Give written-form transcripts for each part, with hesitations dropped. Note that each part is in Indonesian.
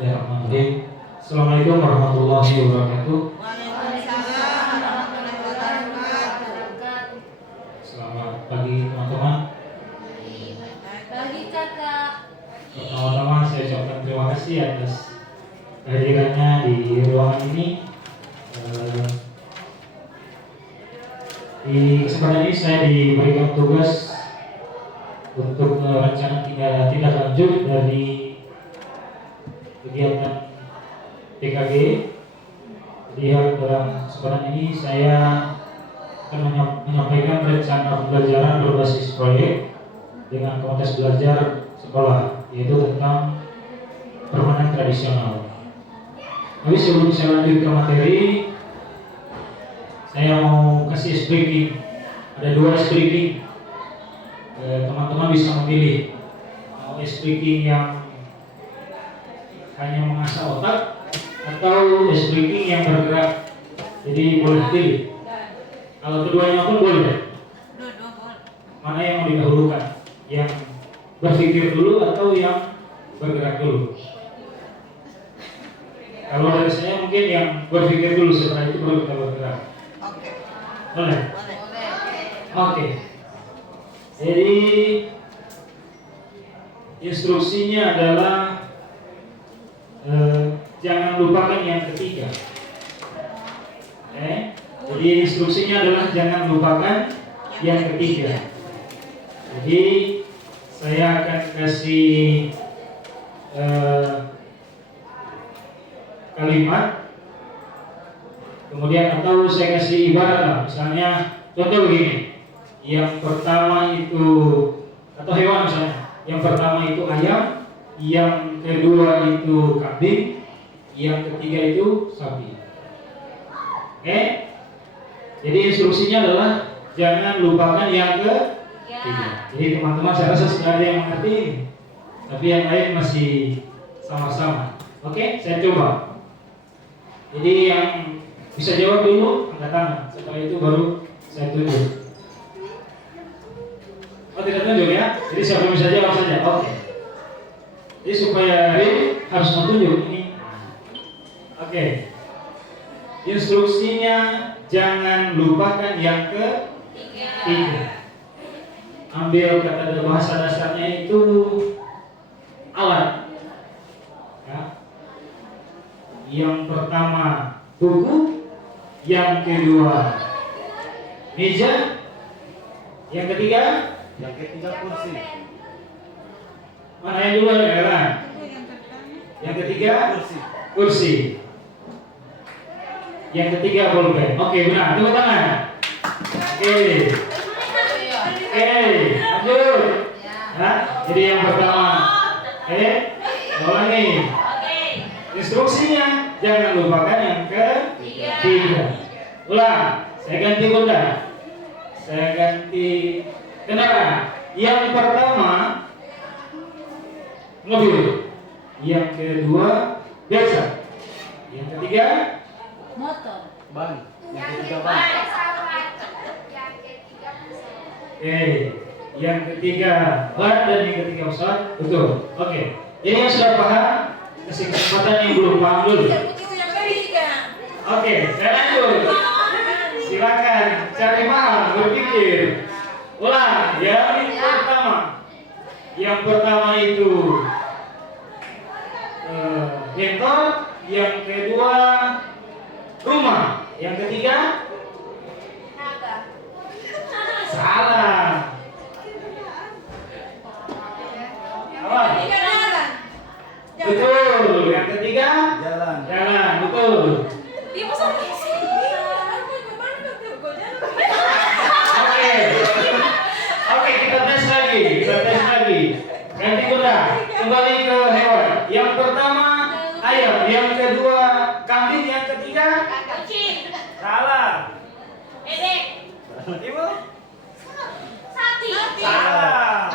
Bismillahirrahmanirrahim. Assalamualaikum warahmatullahi wabarakatuh. Waalaikumsalam warahmatullahi wabarakatuh. Selamat pagi teman-teman. Pagi kakak. Pertama-tama saya ucapkan terima kasih atas kehadirannya di ruangan ini. Di kesempatan ini saya diberikan tugas untuk rencana tindak lanjut dari kegiatan PKG. Di dalam kesempatan ini saya akan menyampaikan rencana pembelajaran berbasis proyek dengan komunitas belajar sekolah, yaitu tentang permainan tradisional. Tapi sebelum saya lanjut ke materi, saya mau kasih speaking. Ada 2 speaking. Teman-teman bisa memilih mau speaking yang hanya mengasah otak atau speaking yang bergerak. Jadi boleh pilih. Kalau keduanya pun boleh. Mana yang mau didahulukan? Yang berpikir dulu atau yang bergerak dulu? Kalau dari saya mungkin yang berpikir dulu, setelah itu baru kita bergerak. Boleh? Oke. Jadi instruksinya adalah jangan lupakan yang ketiga. Jadi instruksinya adalah jangan lupakan yang ketiga. Jadi saya akan kasih kalimat, kemudian atau saya kasih ibarat, misalnya contoh begini. Yang pertama itu atau hewan misalnya. Yang pertama itu ayam, yang kedua itu kambing, yang ketiga itu sapi. Oke? Jadi instruksinya adalah jangan lupakan yang ketiga. Jadi teman-teman saya rasa sudah ada yang mengerti ini, tapi yang lain masih sama-sama. Oke, saya coba. Jadi yang bisa jawab dulu angkat tangan. Setelah itu baru saya tunjuk. Oh, tidak tunjuk ya? Jadi siapa yang bisa jawab saja. Oke. Jadi supaya real harus menunjuk ini. Oke. Instruksinya jangan lupakan yang ketiga. Ambil kata bahasa dasarnya itu alat. Ya. Yang pertama buku, yang kedua meja, yang ketiga kursi. Mana yang dulu ya? Yang ketiga kursi. Yang ketiga pulpen. Oke, benar. Tepuk tangan. Oke, lanjut. Ya, jadi yang pertama. Ulangi. Instruksinya jangan lupakan yang ketiga. Ulang. Saya ganti benda. Saya ganti kendaraan. Yang pertama mobil. Yang kedua biasa. Yang ketiga Motor. Ban. Yang ketiga ban. Yang ketiga ban dan yang ketiga pesawat. Betul. Oke. Ini yang sudah paham, kasih kesempatan yang belum paham dulu. Oke, saya lanjut. Silakan cari paham, berpikir. Ulang. Yang pertama itu motor, yang kedua rumah, yang ketiga salah. Apa? Betul. Yang ketiga jalan. Betul. Oke, kita tes lagi. Ganti benda. Kembali ke hewan. Yang pertama ayam, yang kedua kambing, yang ketiga salah. Ibu? Salah.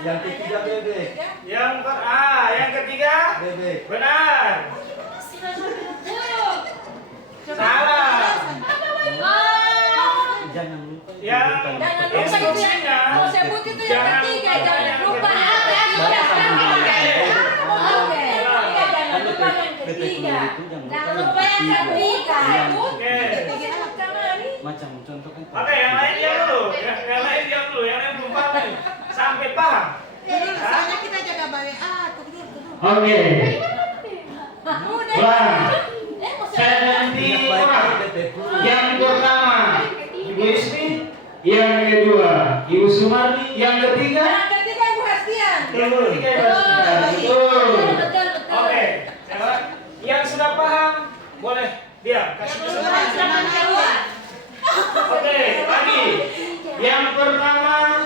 Yang ketiga bebek. Yang ketiga Bebek. benar. Salah. Jangan lupa. Yang Jangan lupa itu yang instruksinya mau sebut itu yang jangan ketiga, lupa jangan yang lupa. ketiga. Oke, jangan lupa yang PT ketiga. itu yang Jangan bukan lupa yang ketiga. Oke. macam contoh kan. Oke, yang lain diam dulu. Yang lain diam dulu. Yang lain belum paham nih. Sampai paham. Soalnya kita jaga balik. Tunggu. Oke. Udah. Ulang. Mau Saya nanti orang. Yang pertama, Ibu Ismi. Yang kedua, Ibu Sumarni. Yang ketiga, Yang ketiga Ibu Hastian. yang ketiga Ibu Asmian. Betul. Betul. Oke. Yang sudah paham, boleh diam. Kasih kesempatan. Oke, lagi. Yang pertama,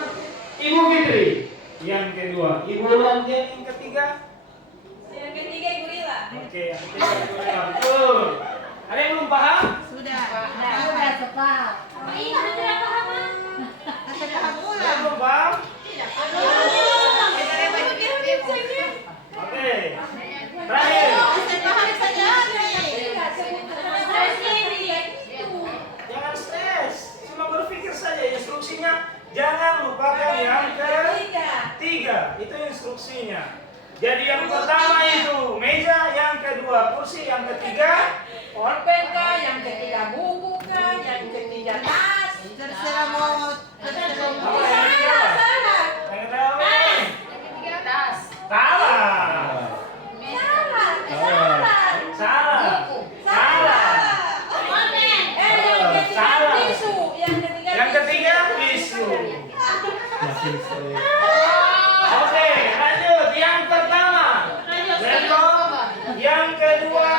Ibu Fitri. Yang kedua, Ibu Lantian. Yang ketiga, Yang ketiga Ibu Rila. oke, yang ketiga Ibu Rela. Betul. Ada yang belum paham? Sudah. Sudah sepaham. Ini sudah paham. Kita paham Ada ulang. yang belum paham? Oke. Terakhir. Saya paham saja nih. Jangan stres. Cuma berpikir saja instruksinya. Jangan lupakan yang ketiga. Itu instruksinya. Jadi yang pertama itu meja, yang kedua kursi, yang ketiga Pulpen kah, yang ketiga buku kah, yang ketiga tas. Terserah mau. Salah. yang ketiga Tas. salah. Salah. Yang ketiga Salah. tisu. Yang ketiga tisu. Masih saya. Oke, lanjut. Yang pertama laptop, yang kedua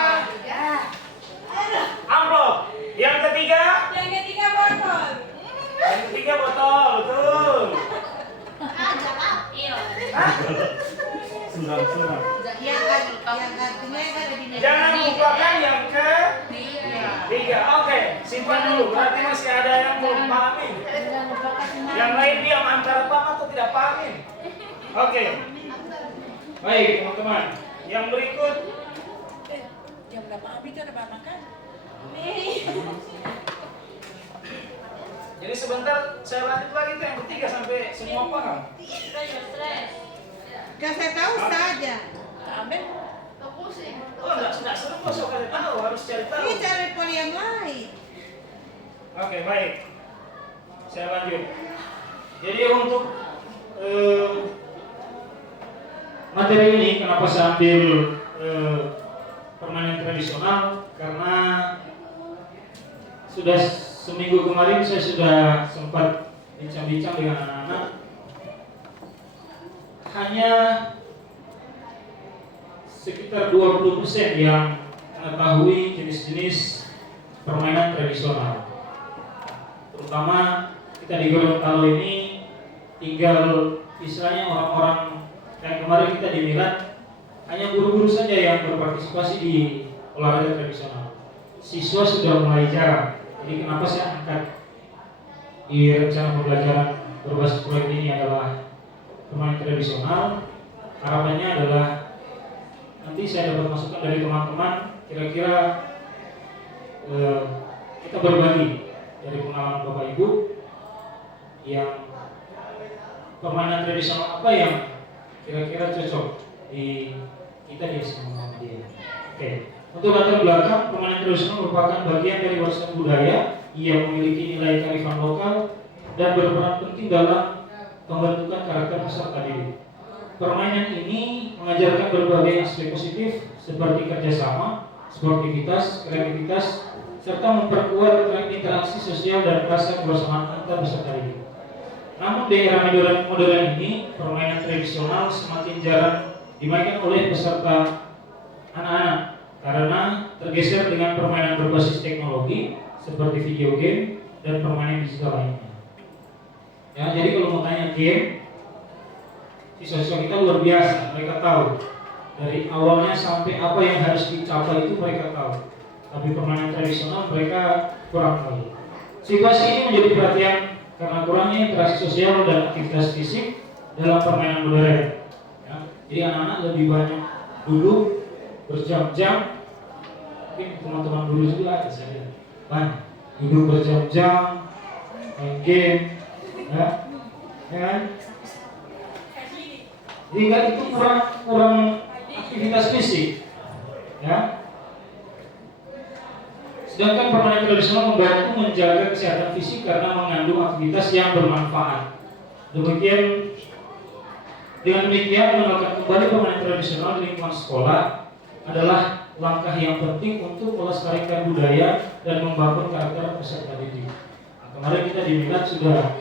amplop, yang ketiga botol. botol. Betul. Hah? Suram. Yang artinya ada di Jangan lupakan yang ketiga. Oke, simpan dulu. Berarti masih ada yang belum pahamin. Yang lain diam antara paham atau tidak pahamin. Oke. Baik, teman-teman. Yang berikut Jam berapa habis itu ada makan? jadi sebentar saya lanjut lagi tuh yang ketiga sampai semua paham. Kasih tahu saja. Ambil. Oh, enggak seru kok sok kasih tahu, harus cari tahu. Ini cari poli yang lain. Oke, baik. Saya lanjut. Jadi untuk materi ini kenapa saya ambil permainan tradisional, karena sudah seminggu kemarin saya sudah sempat bincang-bincang dengan anak-anak. Hanya sekitar 20% yang mengetahui jenis-jenis permainan tradisional. Terutama kita di Gorontalo ini tinggal istilahnya orang-orang yang kemarin kita di Milan, hanya guru-guru saja yang berpartisipasi di olahraga tradisional. Siswa sudah mulai jarang. Jadi kenapa saya angkat di rencana pembelajaran berbasis proyek ini adalah permainan tradisional. Harapannya adalah nanti saya dapat masukan dari teman-teman, kira-kira kita berbagi dari pengalaman Bapak Ibu yang permainan tradisional apa yang kira-kira cocok di kita di SMA Muhammadiyah. Oke. Untuk latar belakang, permainan tradisional merupakan bagian dari warisan budaya yang memiliki nilai kearifan lokal dan berperan penting dalam pembentukan karakter peserta didik. Permainan ini mengajarkan berbagai aspek positif seperti kerjasama, sportivitas, kreativitas, serta memperkuat interaksi sosial dan rasa kebersamaan antar peserta didik. Namun di era modern ini, permainan tradisional semakin jarang dimainkan oleh peserta anak-anak karena tergeser dengan permainan berbasis teknologi seperti video game dan permainan digital lainnya. Ya, jadi kalau mau tanya game, siswa-siswa kita luar biasa, mereka tahu dari awalnya sampai apa yang harus dicapai itu mereka tahu. Tapi permainan tradisional mereka kurang tahu. Situasi ini menjadi perhatian karena kurangnya interaksi sosial dan aktivitas fisik dalam permainan modern. Ya, jadi anak-anak lebih banyak duduk berjam-jam, mungkin teman-teman dulu juga ada saya lihat banyak duduk berjam-jam, main game, ya kan? Jadi kan itu kurang aktivitas fisik, ya. Sedangkan permainan tradisional membantu menjaga kesehatan fisik karena mengandung aktivitas yang bermanfaat. Dengan demikian mengenalkan kembali permainan tradisional di lingkungan sekolah adalah langkah yang penting untuk melestarikan budaya dan membangun karakter peserta didik. Nah, kemarin kita di Milan sudah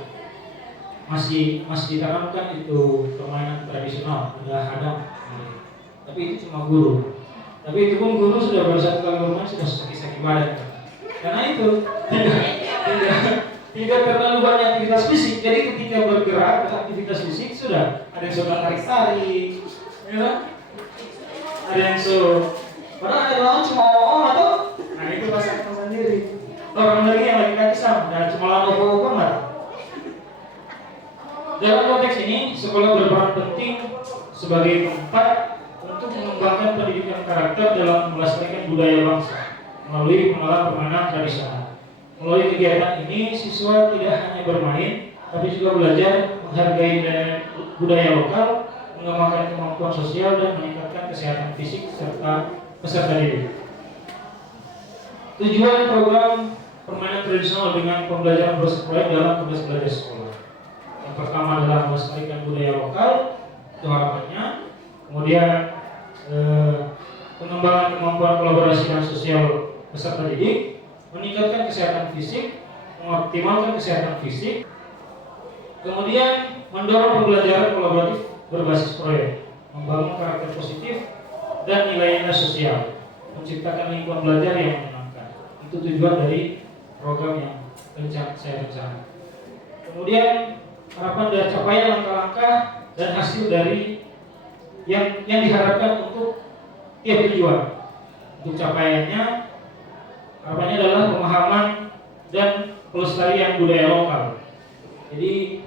masih ditanamkan itu permainan tradisional, ada hadang, tapi itu cuma guru. Tapi itu pun guru sudah baru satu kali bermain sudah sakit-sakit badan. Karena itu tidak terlalu banyak aktivitas fisik. Jadi ketika bergerak aktivitas fisik sudah ada yang suka tarik-tarik, ya, ada yang padahal ada orang cuma ngomong atau, nah itu pasangan sendiri. Orang lagi yang lagi kaki sama dan cuma lalu nggak. Dalam konteks ini, sekolah berperan penting sebagai tempat untuk mengembangkan pendidikan karakter dalam melestarikan budaya bangsa melalui pengenalan permainan tradisional. Melalui kegiatan ini, siswa tidak hanya bermain, tapi juga belajar menghargai budaya lokal, mengembangkan kemampuan sosial dan meningkatkan kesehatan fisik serta peserta didik. Tujuan program permainan tradisional dengan pembelajaran berbasis proyek dalam tugas belajar sekolah. Yang pertama adalah melestarikan budaya lokal, itu harapannya. Kemudian pengembangan kemampuan kolaborasi dan sosial peserta didik, meningkatkan kesehatan fisik, mengoptimalkan kesehatan fisik, kemudian mendorong pembelajaran kolaboratif berbasis proyek, membangun karakter positif dan nilai-nilai sosial, menciptakan lingkungan belajar yang menyenangkan. Itu tujuan dari program yang saya rencanakan. Kemudian harapan dan capaian langkah-langkah dan hasil dari yang diharapkan untuk tiap tujuan. Untuk capaiannya, harapannya adalah pemahaman dan pelestarian budaya lokal. Jadi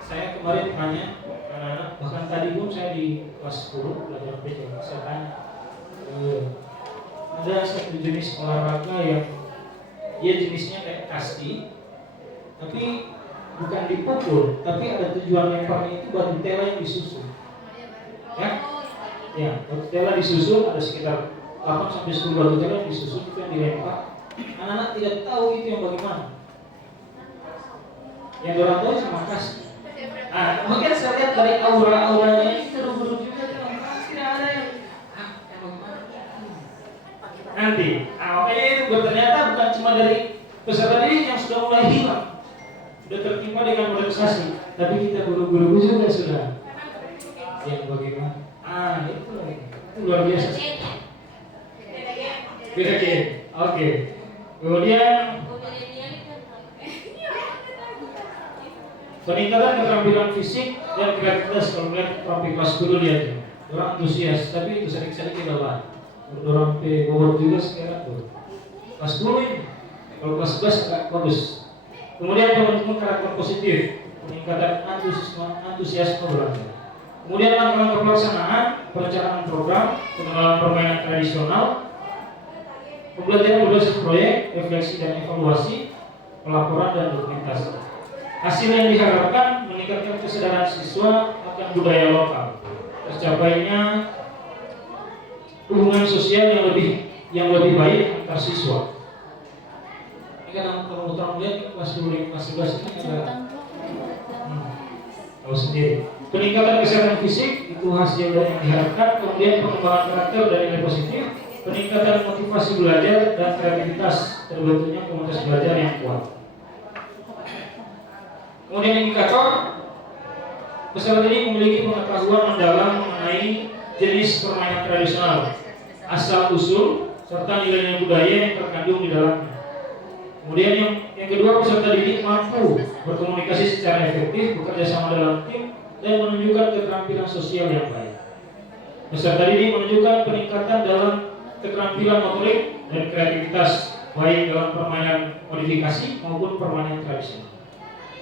saya kemarin tanya anak-anak, bahkan tadi pun saya di kelas 10 belajar PJ, saya tanya ada satu jenis olahraga yang dia jenisnya kayak kasti, tapi bukan dipukul, tapi ada tujuan lemparnya itu batu tela yang disusun. Ya, batu tela disusun ada sekitar 8 sampai 10 batu tela yang disusun itu yang dilempar. Anak-anak tidak tahu itu yang bagaimana. Yang orang tahu cuma kasti. Nah, mungkin saya lihat dari aura-auranya itu guru juga tidak ada yang bagaimana. Nanti, makanya itu ternyata bukan cuma dari peserta didik yang sudah mulai hilang, sudah tertimpa dengan modernisasi, tapi kita guru-guru juga sudah yang bagaimana. Itu luar biasa. Beda game. Oke. Kemudian peningkatan keterampilan fisik dan kreativitas. Kalau melihat rampi kelas dulu lihat, orang antusias, tapi itu sering-sering kita lah. Orang bobot juga sekarang tuh. Kelas 10 ini, kalau kelas 11 agak bagus. Kemudian pembentukan karakter positif, peningkatan antusiasme belajar. Kemudian langkah-langkah pelaksanaan, perencanaan program, pengenalan permainan tradisional, pembelajaran berbasis proyek, refleksi dan evaluasi, pelaporan dan dokumentasi. Hasil yang diharapkan meningkatkan kesadaran siswa akan budaya lokal, tercapainya hubungan sosial yang lebih baik antar siswa. Ini kan kalau terang lihat kelas 10 kelas 11 ini ada tahu sendiri. Peningkatan kesehatan fisik itu hasil yang diharapkan, kemudian pengembangan karakter dan nilai positif, peningkatan motivasi belajar dan kreativitas, terbentuknya komunitas belajar yang kuat. Kemudian indikator, peserta didik memiliki pengetahuan mendalam mengenai jenis permainan tradisional, asal usul serta nilai-nilai budaya yang terkandung di dalamnya. Kemudian yang kedua, peserta didik mampu berkomunikasi secara efektif, bekerja sama dalam tim, dan menunjukkan keterampilan sosial yang baik. Peserta didik menunjukkan peningkatan dalam keterampilan motorik dan kreativitas, baik dalam permainan modifikasi maupun permainan tradisional.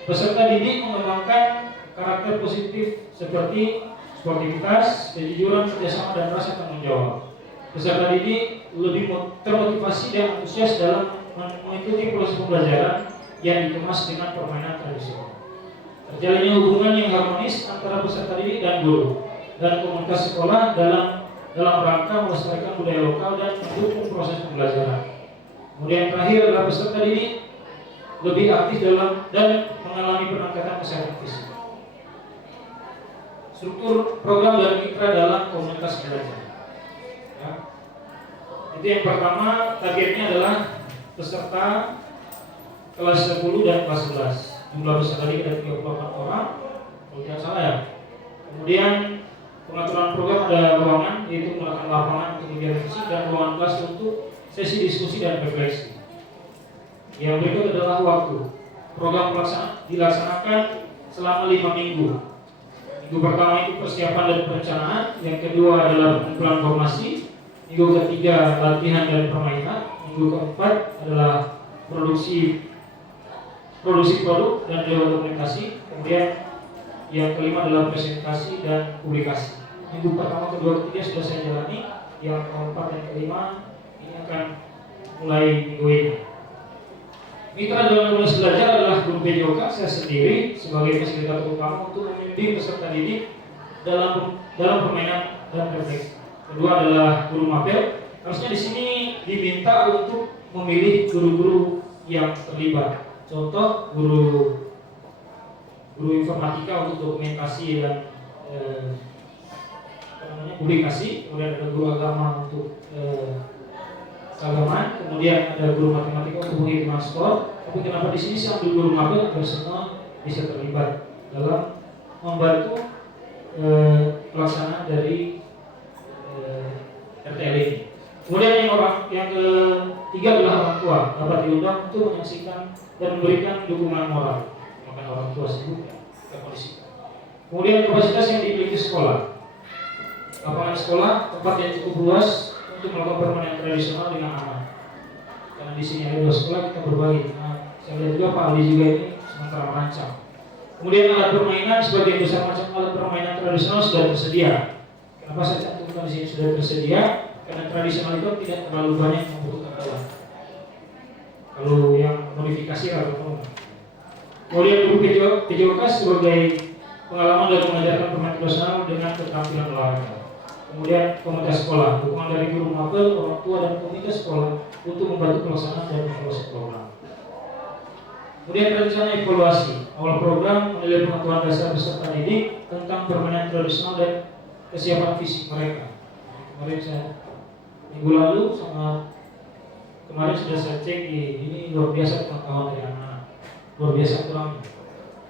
Peserta didik mengembangkan karakter positif seperti sportivitas, kejujuran, kerjasama, dan rasa tanggung jawab. Peserta didik lebih termotivasi dan antusias dalam mengikuti proses pembelajaran yang dikemas dengan permainan tradisional. Terjalinnya hubungan yang harmonis antara peserta didik dan guru dan komunitas sekolah dalam rangka melestarikan budaya lokal dan mendukung proses pembelajaran. Kemudian terakhir adalah peserta didik lebih aktif dalam dan mengalami peningkatan kesehatan fisik. Struktur program dan mitra dalam komunitas belajar. Ya. Itu yang pertama, targetnya adalah peserta kelas 10 dan kelas 11. Jumlah peserta didik ada 34 orang, kalau tidak salah ya. Kemudian pengaturan program ada ruangan, yaitu melakukan lapangan untuk kegiatan fisik dan ruangan kelas untuk sesi diskusi dan refleksi. Yang berikut adalah waktu. Program dilaksanakan selama 5 minggu. Minggu pertama itu persiapan dan perencanaan, yang kedua adalah pengumpulan formasi, minggu ketiga latihan dan permainan, minggu keempat adalah produksi produk dan dokumentasi, kemudian yang kelima adalah presentasi dan publikasi. Minggu pertama, kedua, ketiga sudah saya jalani, yang keempat dan kelima ini akan mulai minggu ini. Mitra dalam proses belajar adalah guru PJOK, saya sendiri sebagai fasilitator utama untuk membimbing peserta didik dalam permainan dan refleksi. Kedua adalah guru mapel. Harusnya di sini diminta untuk memilih guru-guru yang terlibat. Contoh guru informatika untuk dokumentasi dan publikasi, kemudian ada guru agama untuk keagamaan, kemudian ada guru matematika untuk penghitungan skor. Tapi kenapa di sini saya ambil guru mapel agar semua bisa terlibat dalam membantu pelaksanaan dari RTL ini. Kemudian yang ketiga adalah orang tua dapat diundang untuk menyaksikan dan memberikan dukungan moral. Maka orang tua sibuk ya kondisi. Kemudian kapasitas yang dimiliki sekolah. Lapangan sekolah tempat yang cukup luas untuk melakukan permainan tradisional dengan aman. Karena di sini ada 2 sekolah, kita berbagi. Nah, saya lihat juga Pak Ali juga ini sementara merancang. Kemudian alat permainan sebagai besar macam alat permainan tradisional sudah tersedia. Kenapa saya cantumkan di sini sudah tersedia? Karena tradisional itu tidak terlalu banyak membutuhkan alat. Kalau yang modifikasi atau kemudian guru PJOK sebagai pengalaman dan mengajarkan permainan tradisional dengan keterampilan olahraga. Kemudian komunitas sekolah, dukungan dari guru mapel, orang tua dan komunitas sekolah untuk membantu pelaksanaan dan evaluasi program. Kemudian rencana evaluasi awal program menilai pengetahuan dasar peserta didik tentang permainan tradisional dan kesiapan fisik mereka. Kemarin saya minggu lalu sama kemarin sudah saya cek ini luar biasa pengetahuan dari anak-anak, luar biasa kurang.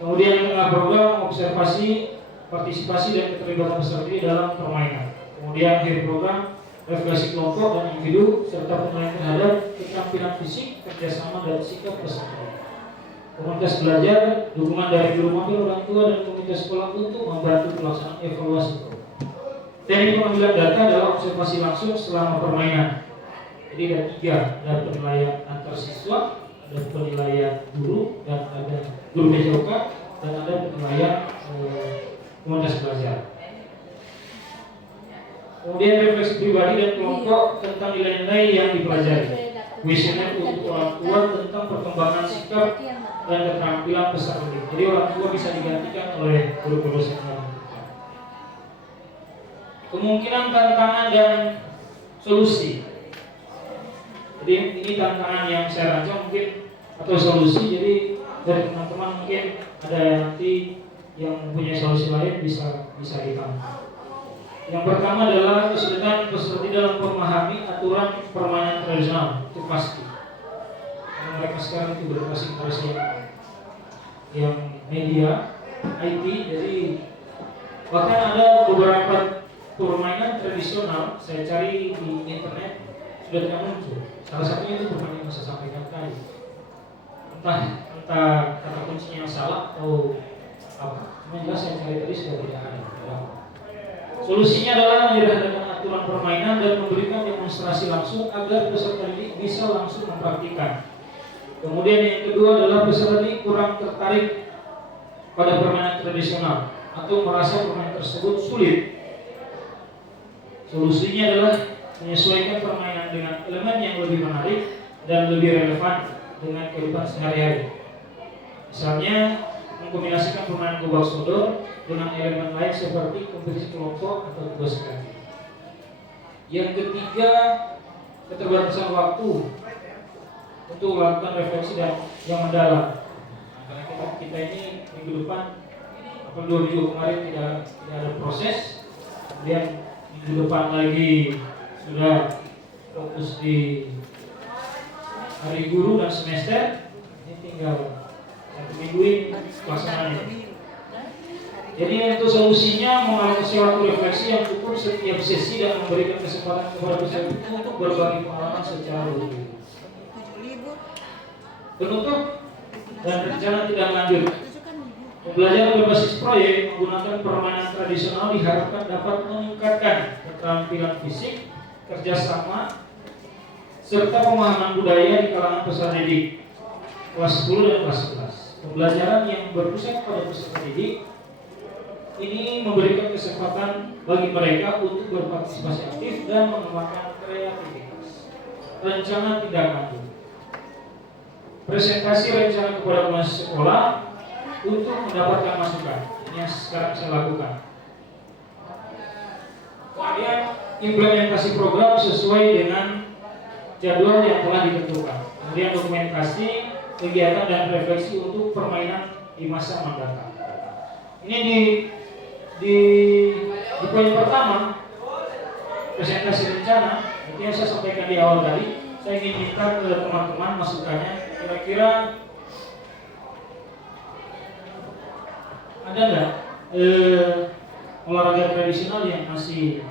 Kemudian program observasi, partisipasi dan keterlibatan peserta didik dalam permainan. Kemudian akhir program refleksi kelompok dan individu serta penilaian terhadap keterampilan fisik, kerjasama dan sikap peserta. Komunitas belajar, dukungan dari guru mapel, orang tua dan komunitas sekolah untuk membantu pelaksanaan evaluasi program. Teknik pengambilan data adalah observasi langsung selama permainan. Jadi ada 3, ada penilaian antar siswa, ada penilaian guru dan ada guru PJOK dan ada penilaian komunitas belajar. Kemudian refleksi pribadi dan kelompok tentang nilai-nilai yang dipelajari. Kuesioner untuk orang tua tentang perkembangan sikap dan keterampilan peserta didik. Jadi orang tua bisa digantikan oleh guru-guru senior. Kemungkinan tantangan dan solusi. Jadi ini tantangan yang saya rancang mungkin atau solusi. Jadi dari teman-teman mungkin ada yang nanti yang mempunyai solusi lain bisa ditangkap. Yang pertama adalah kesulitan peserta dalam memahami aturan permainan tradisional, itu pasti. Karena mereka sekarang itu berbasis yang media, IT, jadi bahkan ada beberapa permainan tradisional saya cari di internet sudah tidak muncul. Salah satunya itu permainan yang saya sampaikan tadi. Entah kata kuncinya yang salah atau apa. Cuma jelas saya cari tadi sudah tidak ada. Solusinya adalah menyederhanakan aturan permainan dan memberikan demonstrasi langsung agar peserta didik bisa langsung mempraktikkan. Kemudian yang kedua adalah peserta didik kurang tertarik pada permainan tradisional atau merasa permainan tersebut sulit. Solusinya adalah menyesuaikan permainan dengan elemen yang lebih menarik dan lebih relevan dengan kehidupan sehari-hari. Misalnya mengkombinasikan permainan gobak sodor dengan elemen lain seperti kompetisi kelompok atau tugas kreatif. Yang ketiga, keterbatasan waktu untuk melakukan refleksi dan yang mendalam. Karena kita ini minggu depan atau 2 minggu kemarin tidak ada proses, kemudian minggu depan lagi sudah fokus di hari guru dan semester, ini tinggal 1 minggu ini pelaksanaannya. Jadi untuk solusinya mengalokasi waktu refleksi yang cukup setiap sesi dan memberikan kesempatan kepada peserta untuk berbagi pengalaman secara utuh. Penutup dan rencana tidak lanjut. Pembelajaran berbasis proyek menggunakan permainan tradisional diharapkan dapat meningkatkan keterampilan fisik, kerjasama, serta pemahaman budaya di kalangan peserta didik kelas 10 dan kelas 11. Pembelajaran yang berpusat pada peserta didik ini memberikan kesempatan bagi mereka untuk berpartisipasi aktif dan mengembangkan kreativitas. Rencana tindak lanjut. Presentasi rencana kepada pengusaha sekolah untuk mendapatkan masukan. Ini yang sekarang saya lakukan. Kemudian implementasi program sesuai dengan jadwal yang telah ditentukan. Kemudian dokumentasi kegiatan dan refleksi untuk permainan di masa mendatang. Ini di poin pertama presentasi rencana itu yang saya sampaikan di awal tadi. Saya ingin minta ke teman-teman masukannya, kira-kira ada nggak olahraga tradisional yang masih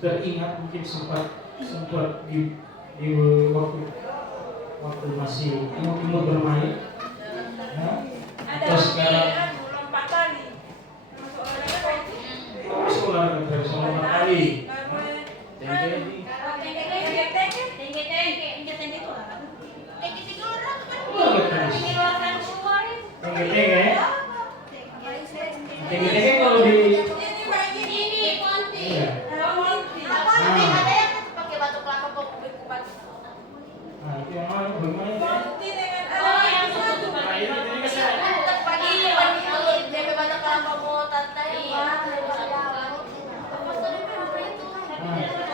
teringat, mungkin sempat di waktu masih imut bermain, ya? Atau sekarang lompat tali. olahraga tradisional lompat tali. Tengge-tengge kalau di iya. Nah, itu yang mana bermain ya?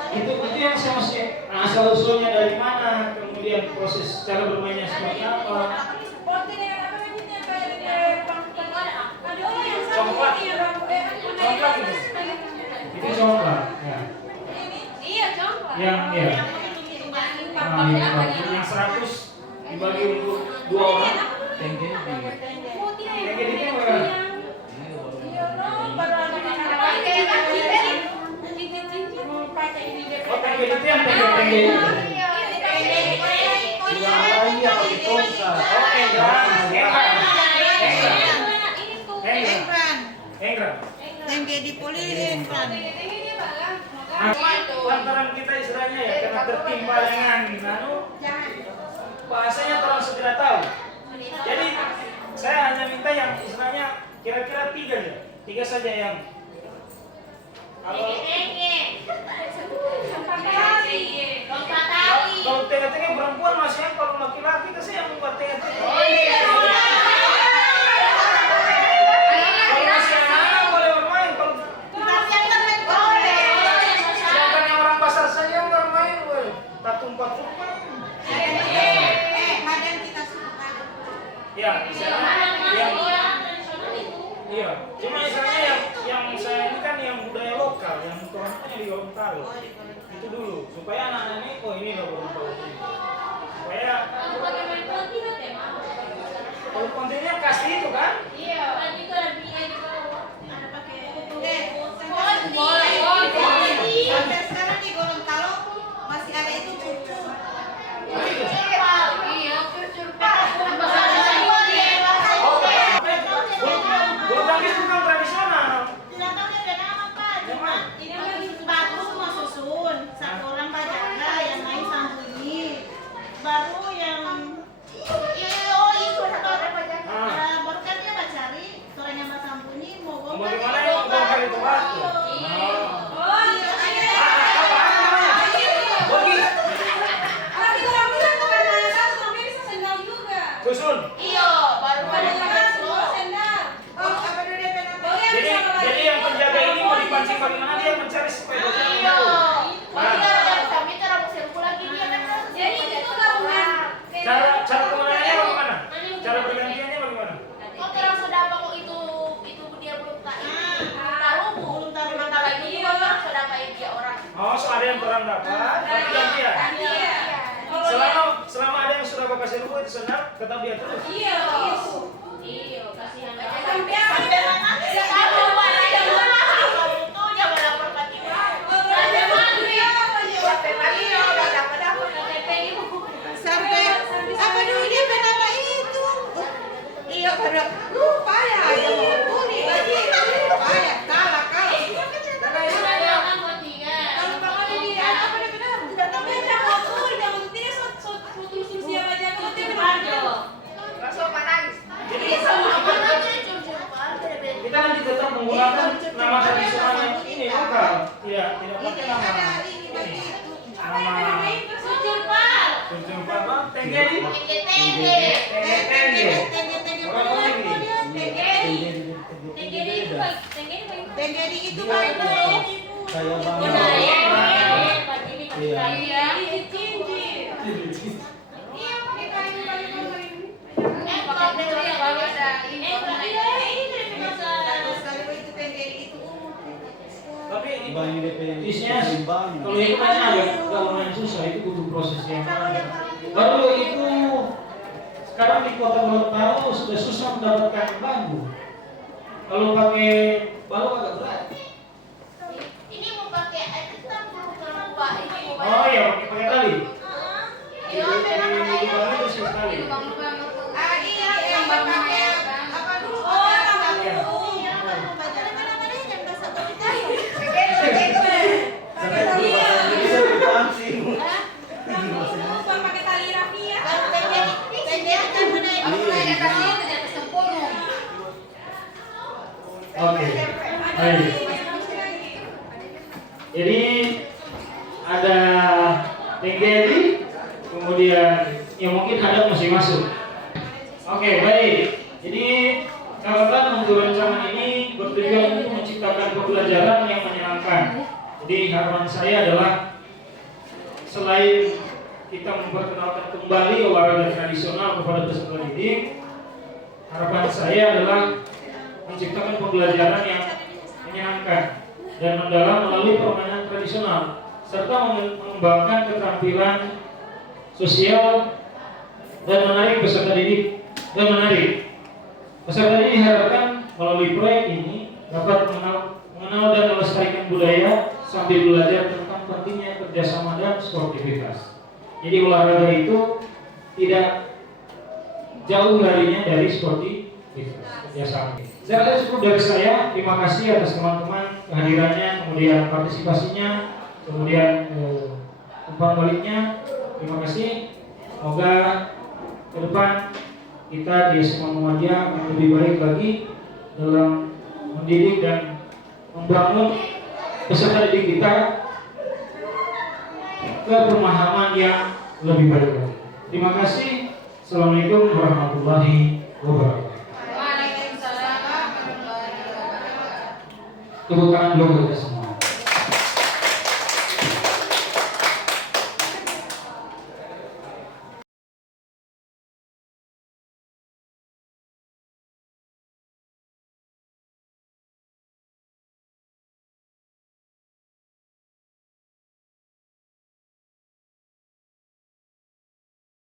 Itu yang saya masih asal usulnya dari mana, kemudian proses cara bermainnya seperti apa. Itu coklat ya. Yang ya. Yang 100 dibagi untuk 2 orang. Tengge ini berapa? Oh, tengge itu yang tengge. Tengge di poli engkran. Lantaran kita istilahnya ya karena tertimpa dengan bahasanya orang sudah tahu. Jadi saya hanya minta yang istilahnya kira-kira 3 saja yang kalau tengah-tengah perempuan masih, kalau laki-laki kasih yang buat tengah-tengah. Kalau masih anak-anak boleh bermain, kalau sedangkan yang orang pasar saja yang bermain, tatung-tatung. Badan kita suka. Ya, iya. Cuma misalnya yang saya ini kan yang budaya lokal, yang Torontonya di Gorontalo. Itu dulu, supaya anak-anak ini, oh ini loh Gorontalo ini. Supaya kalau kontennya kasih itu kan? Sampai sekarang di Gorontalo masih ada itu cucu. Bulu tangkis bukan tradisional. Bagus mau susun, satu orang pajaga yang main sambunyi, baru yang itu satu orang pajaga, baru kan dia cari suaranya Mbak Sambunyi mau bongkar. Bagaimana yang bongkar itu batu? Susun. Iya, baru pada memancing bagaimana dia mencari supaya bocah yang Iya. baru. Dia yang sampai cara musim lagi dia kan. Jadi itu gabungan. Cara kemenangannya bagaimana? Cara pergantiannya bagaimana? Oh, terang sudah apa kok itu dia belum tahu. Belum tahu bentar lagi juga kan sudah kayak dia orang. Oh, so ada yang kurang dapat, tapi gantian. Iya. Selama ada yang sudah kasih rubu itu senang, tetap dia terus. Iya. Iya, kasihan. Sampai mana? Ya kamu mana yang mana? Kamu tuh jangan lapor ke kita. Sampai Sampai apa dulu dia pertama itu? Iya pada lupa ya, ada mau kulit lagi. Lupa ya, kalah. Kalau kamu ada dia apa dia benar? Tidak tahu dia mau jangan tidak suatu siapa aja kalau dia benar. Kita nanti tetap menggunakan nama tradisionalnya ini lokal. Tidak pakai nama ini. Nama apa? Tenggeri. Tenggeri itu baik. Kayak bang. Iya. Tapi Bang ini DP isinya bang. kalau itu kan kalau main susah itu butuh proses yang baru itu sekarang di kota Gorontalo sudah susah mendapatkan bambu. Kalau pakai balu agak berat. Ini mau pakai kita belum Pak ini. Oh iya, pakai tali. Iya, Di bambu itu sih tali. Iya yang pakai apa dulu? Oh, pakai tali rafia. Oke. Baik. Jadi ada tenggeri, kemudian ya mungkin hadap masih masuk. Oke, baik. Jadi catatan untuk rancangan ini bertujuan untuk menciptakan pembelajaran yang menyenangkan. Jadi harapan saya adalah selain kita memperkenalkan kembali olahraga tradisional kepada peserta didik, harapan saya adalah menciptakan pembelajaran yang menyenangkan dan mendalam melalui permainan tradisional serta mengembangkan keterampilan sosial dan menarik peserta didik Peserta didik diharapkan melalui proyek ini dapat mengenal dan melestarikan budaya sambil belajar tentang pentingnya kerjasama dan sportivitas. Jadi olahraga itu tidak jauh larinya dari sportivitas, kerjasama. Saya rasa cukup dari saya. Terima kasih atas teman-teman kehadirannya, kemudian partisipasinya, kemudian umpan baliknya. Terima kasih. Semoga ke depan kita di SMA Muhammadiyah akan lebih baik lagi dalam mendidik dan membangun peserta didik kita ke pemahaman yang lebih baik lagi. Terima kasih. Assalamualaikum warahmatullahi wabarakatuh. Tepuk tangan dulu.